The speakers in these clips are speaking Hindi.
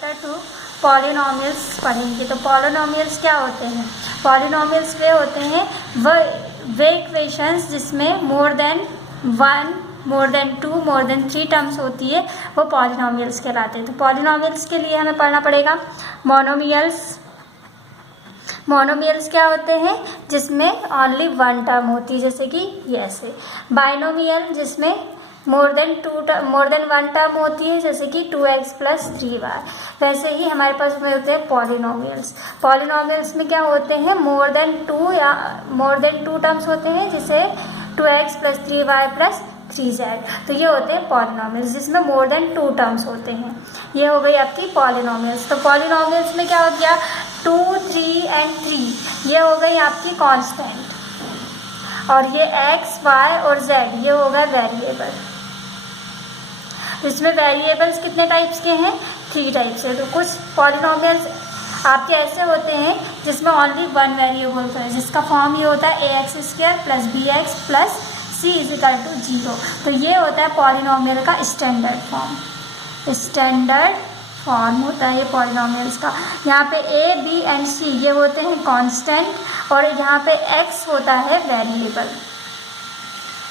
चैप्टर 2 पॉलिनोमियल्स पढ़ेंगे। तो पॉलिनोमियल्स क्या होते हैं? पॉलिनोमियल्स वे होते हैं वे इक्वेशंस जिसमें more than 1, more than 2, more than 3 terms होती है, वो पॉलिनोमियल्स कहलाते हैं। तो पॉलिनोमियल्स के लिए हमें पढ़ना पड़ेगा मोनोमियल्स। मोनोमियल्स क्या होते हैं? जिसमें ओनली 1 टर्म होती है, जैसे कि ये ऐसे। बाइनोमियल जिसमें मोर देन 1 टर्म होती है, जैसे कि 2x + 3y। वैसे ही हमारे पास में होते हैं पॉलिनोमियल्स। पॉलिनोमियल्स में क्या होते हैं? मोर देन 2 टर्म्स होते हैं, जैसे 2x + 3y + 3z। तो ये होते हैं पॉलिनोमियल्स जिसमें मोर देन 2 टर्म्स होते हैं। ये हो गई आपकी पॉलिनोमियल्स। तो पॉलिनोमियल्स में क्या हो गया? 2, 3 and 3 ये हो गई आपकी कांस्टेंट, और ये x, y और z ये हो गए वेरिएबल। इसमें वेरिएबल्स कितने टाइप्स के हैं? 3 टाइप्स है। तो कुछ पॉलिनोमियल्स आपके ऐसे होते हैं जिसमें ओनली 1 वेरिएबल होता है, जिसका फॉर्म ये होता है ax² + bx + c = 0। तो ये होता है पॉलिनोमियल का स्टैंडर्ड फॉर्म। स्टैंडर्ड फॉर्म होता है ये पॉलिनोमियल्स का। यहाँ पे a, b and c ये होते हैं कांस्टेंट, और यहाँ पे x होता है वेरिएबल।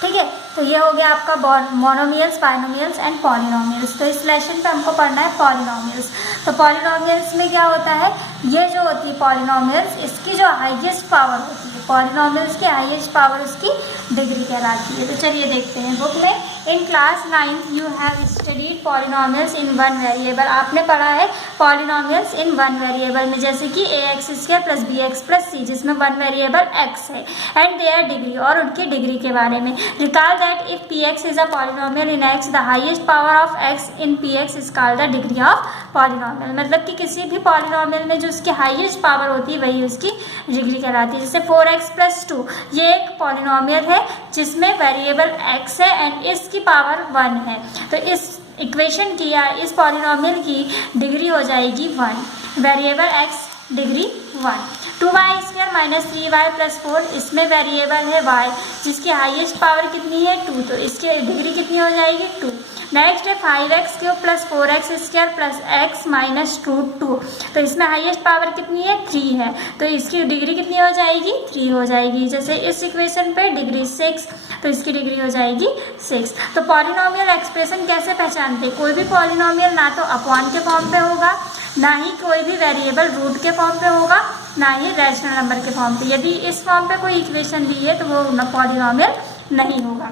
ठीक है, तो ये हो गया आपका मोनोमियल्स, बाइनोमियल्स एंड पॉलिनोमियल्स। तो इस लेसन पे हमको पढ़ना है पॉलिनोमियल्स। तो पॉलिनोमियल्स में क्या होता है? ये जो होती है पॉलिनोमियल्स, इसकी जो हाईएस्ट पावर होती है, पॉलिनोमियल्स की हाईएस्ट पावर उसकी डिग्री कहलाती है। तो चलिए देखते हैं बुक में। In class 9 you have studied polynomials in 1 variable. आपने पढ़ा है पॉलिनोमियल्स इन 1 वेरिएबल में, जैसे कि ax² + bx + c जिसमें 1 वेरिएबल x है, एंड देयर डिग्री और उनकी डिग्री के बारे में। Recall that if px is a polynomial in x, the highest power of x in px is called the degree of polynomial. मतलब कि किसी भी पॉलिनोमियल में जो उसकी हाईएस्ट पावर होती है वही उसकी डिग्री कहलाती है। जैसे 4x + 2 ये एक पॉलिनोमियल है जिसमें वेरिएबल x है एंड इसकी पावर 1 है। तो इस इक्वेशन की या इस पॉलिनोमियल की डिग्री हो जाएगी 1, variable x degree 1। 2y² - 3y + 4 इसमें वेरिएबल है y जिसकी हाईएस्ट पावर कितनी है? 2। तो इसकी डिग्री कितनी हो जाएगी? 2। नेक्स्ट है 5x³ + 4x² + x - √2। तो इसमें हाईएस्ट पावर कितनी है? 3 है। तो इसकी डिग्री कितनी हो जाएगी? 3 हो जाएगी। जैसे इस इक्वेशन पे डिग्री 6, तो इसकी डिग्री हो जाएगी 6। तो पॉलिनोमियल एक्सप्रेशन कैसे पहचानते हैं? कोई भी पॉलिनोमियल ना तो अपॉन के फॉर्म पे होगा, ना ही कोई भी वेरिएबल रूट के फॉर्म पे होगा, ना ही रैशनल नंबर के फॉर्म पे। यदि इस फॉर्म पे कोई इक्वेशन दी है तो वो पॉलिनोमियल नहीं होगा।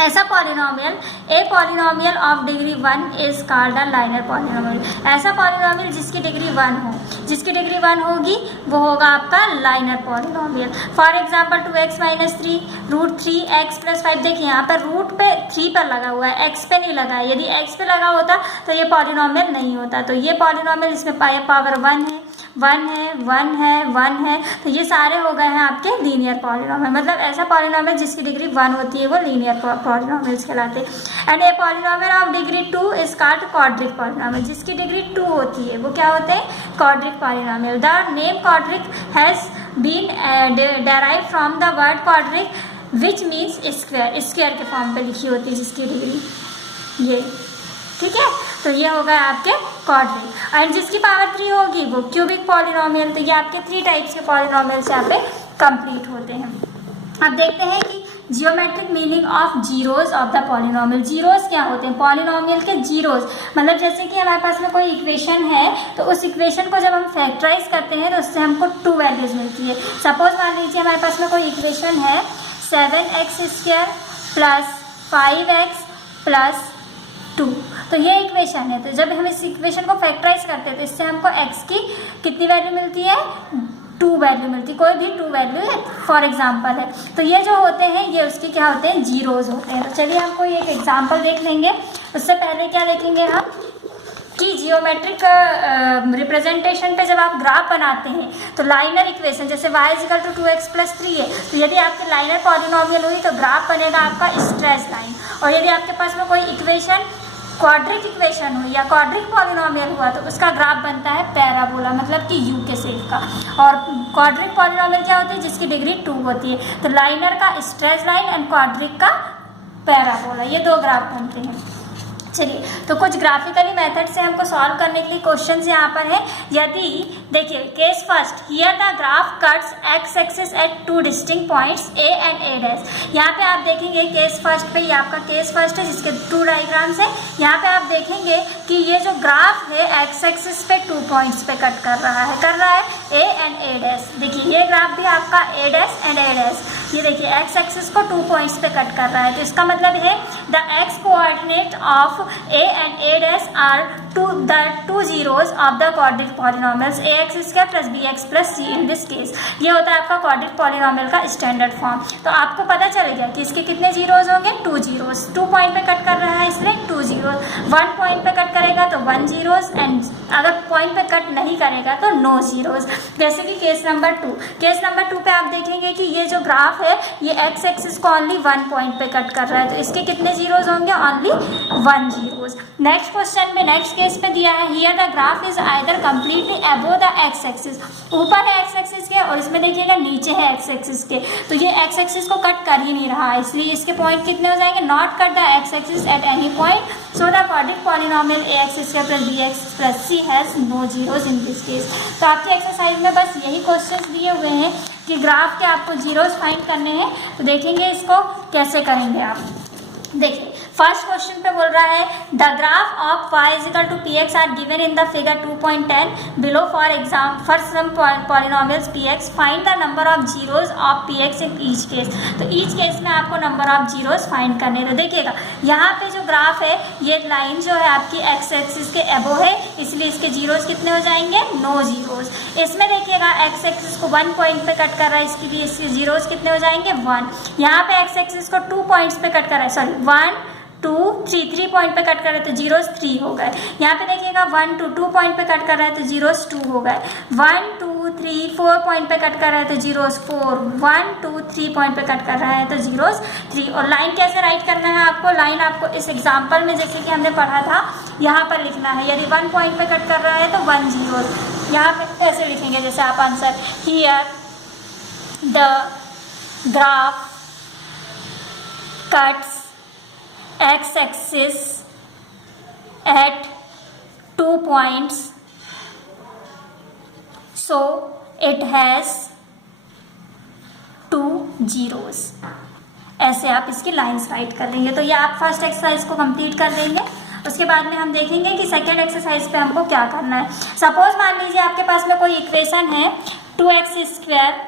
ऐसा polynomial, A polynomial of degree 1 is called a liner polynomial. ऐसा पॉलिनोमियल जिसकी डिग्री 1 हो, जिसकी डिग्री 1 होगी वो होगा आपका liner polynomial. For example 2x - 3 √3x + 5। देखिए यहाँ पर रूट पे 3 पर लगा हुआ है, x पे नहीं लगा है। यदि x पे लगा होता तो ये पॉलिनोमियल नहीं होता। तो ये पॉलिनोमियल इसमें पावर 1 है, 1 है, 1 है, 1 है। तो ये सारे हो गए हैं आपके लीनियर पॉलिनोमियल। मतलब ऐसा पॉलिनोमियल जिसकी डिग्री 1 होती है वो लीनियर पॉलिनोमियल्स कहलाते हैं। And a polynomial of degree 2 is called quadric polynomial. जिसकी डिग्री 2 होती है वो क्या होते हैं? Quadric polynomial. The name quadric has been derived from the word quadric which means square. Square के फॉर्म पे लिखी होती है जिसकी डिग्री ये। ठीक है, तो ये हो गए आपके क्वाड्रिक। एंड जिसकी पावर 3 होगी वो क्यूबिक पॉलिनोमियल। तो ये आपके 3 टाइप्स के पॉलिनोमियल्स यहाँ पे कंप्लीट होते हैं। अब देखते हैं कि geometric meaning of zeros of the polynomial. Zeros क्या होते हैं? पॉलिनोमियल के जीरोज मतलब जैसे कि हमारे पास में कोई इक्वेशन है, तो उस इक्वेशन को जब हम फैक्टराइज करते हैं तो उससे हमको 2 वैल्यूज मिलती है। सपोज मान लीजिए हमारे पास में कोई इक्वेशन है 7x² + 5x + 2। तो ये इक्वेशन है। तो जब हम इस इक्वेशन को फैक्टराइज करते हैं तो इससे हमको x की कितनी वैल्यू मिलती है? 2 वैल्यू मिलती है। कोई भी 2 वैल्यू है फॉर एग्जांपल है। तो ये जो होते हैं ये उसकी क्या होते हैं? जीरोज होते हैं। तो चलिए हम कोई एक एग्जांपल देख लेंगे। उससे पहले क्या देखेंगे हम कि जियोमेट्रिक रिप्रेजेंटेशन पे जब आप ग्राफ बनाते हैं तो लाइनर इक्वेशन जैसे y = 2x + 3 है, तो यदि आपकी लाइनर पॉलिनोमियल हुई तो ग्राफ बनेगा आपका स्ट्रेस लाइन। और यदि आपके पास में कोई इक्वेशन क्वाड्रिक इक्वेशन हो या क्वाड्रिक पॉलिनोमियल हुआ तो उसका ग्राफ बनता है पैराबोला, मतलब कि यू के शेप का। और क्वाड्रिक पॉलिनोमियल क्या होती है? जिसकी डिग्री 2 होती है। तो लाइनर का स्ट्रेस लाइन एंड क्वाड्रिक का पैराबोला, ये 2 ग्राफ बनते हैं। चलिए, तो कुछ ग्राफिकली मेथड से हमको सॉल्व करने के लिए क्वेश्चन यहाँ पर है। यदि देखिए case first, here the graph cuts x axis eight two distinct points A and A dash. यहाँ पे आप देखेंगे केस फर्स्ट पे, ये आपका केस फर्स्ट है जिसके 2 डायग्राम्स है। यहाँ पे आप देखेंगे कि ये जो ग्राफ है एक्स एक्सिस पे 2 पॉइंट्स पे कट कर रहा है ए एंड ए डैश। देखिए ये ग्राफ भी आपका ए डैश एंड ए डैश, ये देखिए एक्स एक्सिस को 2 पॉइंट्स पे कट कर रहा है। तो इसका मतलब है the x coordinate of a and a dash are the two zeros of the quadratic polynomials ax square plus bx plus c in this case। ये होता है आपका quadratic polynomial का स्टैंडर्ड फॉर्म। तो आपको पता चल गया कि इसके कितने जीरोज होंगे, 2 जीरोज। 2 पॉइंट पे कट कर रहा है इसलिए 2 जीरोज। 1 पॉइंट पे कट करेगा तो 1 जीरोज, एंड अगर पॉइंट पे कट नहीं करेगा तो नो जीरोज। जैसे कि केस नंबर 2, केस नंबर 2 पे आप देखेंगे कि ये जो ग्राफ है ये एक्स एक्सिस को ओनली 1 पॉइंट पे कट कर रहा है, तो इसके कितने जीरोज होंगे, ओनली 1 जीरोज। नेक्स्ट क्वेश्चन में नेक्स्ट केस पे दिया है, here the graph is either completely above the x axis, ऊपर है एक्स एक्सिस के और इसमें देखिएगा नीचे है एक्स एक्सिस के, तो ये एक्स एक्सिस को कट कर ही नहीं रहा है, इसलिए इसके पॉइंट कितने हो जाएंगे, not cut the x axis at any point, so the quadratic polynomial ax square plus bx plus c has no zeros in this case. तो आपके एक्सरसाइज में बस यही क्वेश्चन दिए हुए हैं कि ग्राफ के आपको जीरोज फाइंड करने हैं। तो देखेंगे इसको कैसे करेंगे आप। देखिए फर्स्ट क्वेश्चन पे बोल रहा है the graph of y equal to p x are given in the figure 2.10 below for exam for some polynomials px, find the number of zeros of px in each case. तो ईच केस में आपको नंबर ऑफ जीरोज फाइंड करने हैं। तो देखिएगा यहाँ पे जो ग्राफ है ये लाइन जो है आपकी एक्स एक्सिस के एबो है, इसलिए इसके जीरोज कितने हो जाएंगे, नो जीरोज। इसमें देखिएगा एक्स एक्सिस को 1 पॉइंट पे कट कर रहा है, इसके लिए इसके जीरोज कितने हो जाएंगे, 1। यहाँ पे एक्स एक्सिस को 2 पॉइंट्स पे कट कर रहा है, सॉरी 1 2 3 पॉइंट पे कट कर रहे हैं तो जीरोज 3 हो गए। यहाँ पे देखिएगा 1 2 पॉइंट पे कट कर रहा है तो जीरोज 2 हो गए। 1 2 3 4 पॉइंट पे कट कर रहा है तो जीरोज 4, 1 2 3 पॉइंट पे कट कर रहा है तो जीरोज 3। और लाइन कैसे राइट करना है आपको, लाइन आपको इस एग्जाम्पल में जैसे कि हमने पढ़ा था यहाँ पर लिखना है। यदि 1 पॉइंट पे कट कर रहा है तो 1 जीरोज। यहाँ पे ऐसे लिखेंगे जैसे आप answer, here the graph cuts x axis at 2 points, so it has 2 zeros। ऐसे आप इसकी लाइंस राइट कर लेंगे। तो ये आप फर्स्ट एक्सरसाइज को कंप्लीट कर लेंगे। उसके बाद में हम देखेंगे कि सेकेंड एक्सरसाइज पे हमको क्या करना है। सपोज मान लीजिए आपके पास में कोई इक्वेशन है 2x square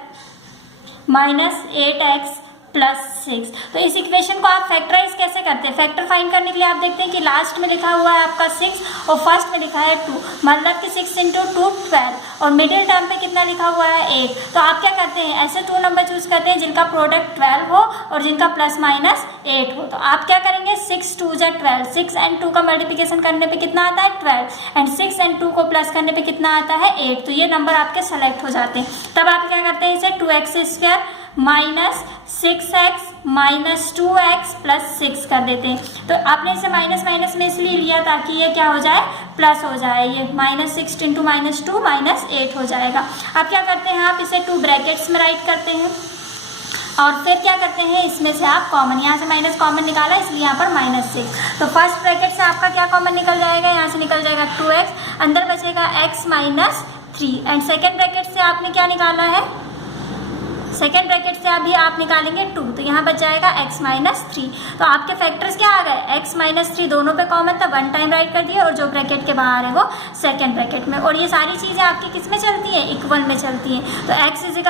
minus 8x plus 6। तो इस इक्वेशन को आप फैक्टराइज कैसे करते हैं, फैक्टर फाइंड करने के लिए आप देखते हैं कि लास्ट में लिखा हुआ है आपका 6 और फर्स्ट में लिखा है 2, मतलब कि 6 × 2 12 और मिडिल टर्म पे कितना लिखा हुआ है 8। तो आप क्या करते हैं, ऐसे 2 नंबर चूज करते हैं जिनका प्रोडक्ट 12 हो और जिनका प्लस माइनस 8 हो। तो आप क्या करेंगे, 6 2 × 12, 6 and 2 का मल्टीप्लिकेशन करने पे कितना आता है 12, एंड 6 and 2 को प्लस करने पे कितना आता है 8। तो ये नंबर आपके सेलेक्ट हो जाते हैं। तब आप क्या करते हैं, इसे 2x square minus 6x minus 2x plus 6 कर देते हैं। तो आपने इसे माइनस माइनस में इसलिए लिया ताकि ये क्या हो जाए, प्लस हो जाए। ये माइनस 6 × -2 -8 हो जाएगा। अब क्या करते हैं, आप इसे 2 ब्रैकेट्स में राइट करते हैं और फिर क्या करते हैं, इसमें से आप कॉमन, यहाँ से माइनस कॉमन निकाला इसलिए यहाँ पर -6। तो फर्स्ट ब्रैकेट से आपका क्या कॉमन निकल जाएगा, यहाँ से निकल जाएगा 2x, अंदर बचेगा x minus 3, and second bracket से आपने क्या निकाला है, सेकेंड ब्रैकेट से अभी आप निकालेंगे 2, तो यहाँ बच जाएगा x माइनस 3। तो आपके फैक्टर्स क्या आ गए, x माइनस 3 दोनों पे कॉमन था, 1 टाइम राइट कर दिया, और जो ब्रैकेट के बाहर है वो सेकेंड ब्रैकेट में। और ये सारी चीज़ें आपकी किस में चलती हैं, इक्वल में चलती हैं। तो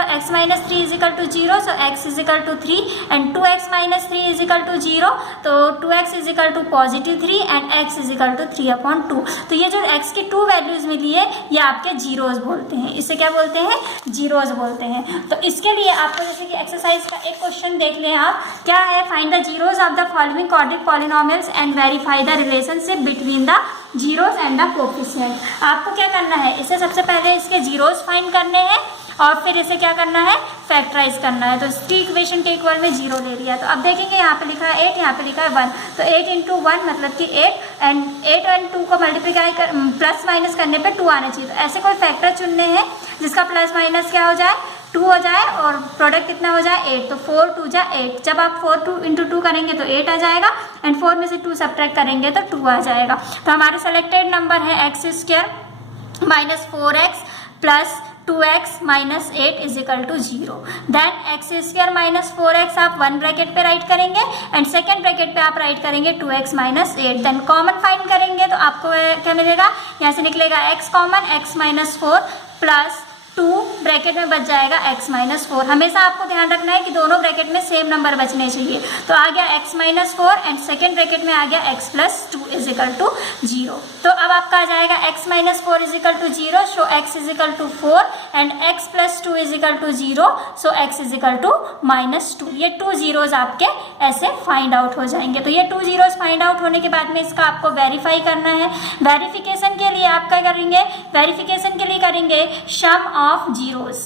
x minus 3 equal to 0, so x equal to 3, and 2x minus 3 equal to 0, तो 2x equal to +3 and x equal to 3/2। तो ये जो x की 2 वैल्यूज मिली है ये आपके जीरोज बोलते हैं, इसे क्या बोलते हैं, जीरोज बोलते हैं। तो इसके लिए आपको जैसे कि एक्सरसाइज का एक क्वेश्चन देख लें आप, क्या है, find the zeros of the following quadratic polynomials and verify the relationship between the zeros and the coefficient. आपको क्या करना है, इसे सबसे पहले इसके जीरोज फाइंड करने हैं और फिर इसे क्या करना है, फैक्टराइज करना है। तो इसकी इक्वेशन के इक्वल में 0 ले लिया। तो अब देखेंगे यहाँ पे लिखा है 8, यहाँ पे लिखा है 1, तो 8 × 1 मतलब कि 8, एंड 8 और 2 को मल्टीप्लाई कर प्लस माइनस करने पे 2 आने चाहिए। तो ऐसे कोई फैक्टर चुनने हैं जिसका प्लस माइनस क्या हो जाए, 2 हो जाए और प्रोडक्ट कितना हो जाए 8, तो 4 2 जा 8। जब आप 4 2 इंटू 2 करेंगे तो 8 आ जाएगा एंड 4 में से 2 सब्ट्रैक्ट करेंगे तो 2 आ जाएगा। तो हमारे सेलेक्टेड नंबर है x square minus 4x plus 2x minus 8 is equal to 0। Then x square minus 4x आप 1 ब्रैकेट पे राइट करेंगे एंड सेकेंड ब्रैकेट पे आप राइट करेंगे 2x minus 8। Then common find करेंगे तो आपको क्या मिलेगा, यहाँ से निकलेगा x common, x minus 4 plus 2 bracket में बच जाएगा x माइनस 4। हमेशा आपको ध्यान रखना है कि दोनों ब्रैकेट में सेम नंबर बचने चाहिए। तो आ गया x minus 4 and second bracket में आ गया x plus 2 is equal to 0। तो अब आपका आ जाएगा x minus 4 is equal to 0, so x is equal to 4 and x plus 2 is equal to 0, so x is equal to minus 2। ये 2 जीरोज आपके ऐसे फाइंड आउट हो जाएंगे। तो ये 2 जीरोज फाइंड आउट होने के बाद में इसका आपको वेरीफाई करना है। वेरिफिकेशन के लिए आप क्या करेंगे, वेरिफिकेशन के लिए करेंगे sum of zeros,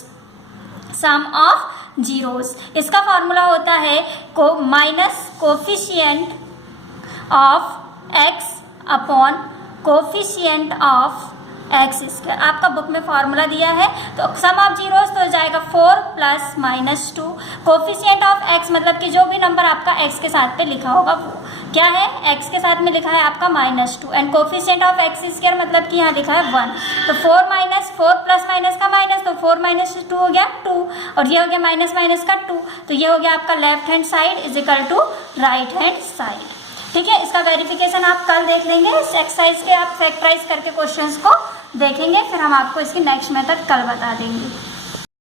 sum of zeros. इसका फॉर्मूला होता है को minus coefficient of x upon coefficient of X square. आपका बुक में फॉर्मूला दिया है, तो सम ऑफ जीरोस तो जाएगा 4 plus minus 2। Coefficient of x मतलब कि जो भी नंबर आपका x के साथ पे लिखा होगा वो क्या है, x के साथ में लिखा है आपका minus 2 and coefficient of X square मतलब कि यहाँ लिखा है 1। तो 4 माइनस 4 प्लस माइनस का माइनस, तो 4 माइनस 2 हो गया 2 और ये हो गया माइनस माइनस का 2, तो ये हो गया आपका left hand side is equal to right hand side. ठीक है, इसका वेरिफिकेशन आप कल देख लेंगे। इस एक्सरसाइज के आप फैक्टराइज करके क्वेश्चंस को देखेंगे, फिर हम आपको इसकी नेक्स्ट मेथड कल बता देंगे।